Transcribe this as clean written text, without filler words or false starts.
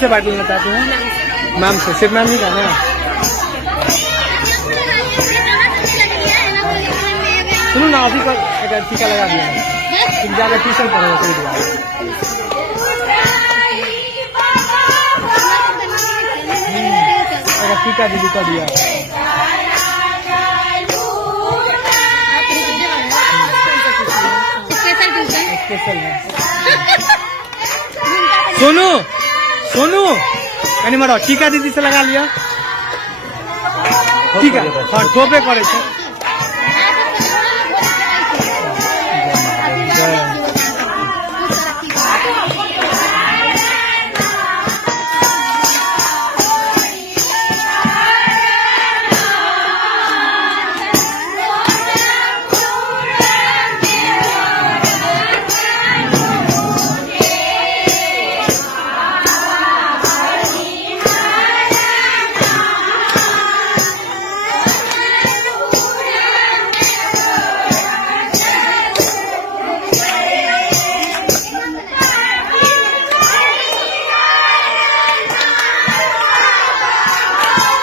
से बांट लेना चाहते हैं? मैम से सिर्फ मैम नहीं कहना। सुनो ना अभी का टीका लगा दिया तुम जाकर ट्यूशन पढ़ो कोई टीका दीदी का दिया स्पेशल है। सोनू सोनू कहीं मारो टीका दीदी से लगा लिया ठीक है हाँ ठोपे करे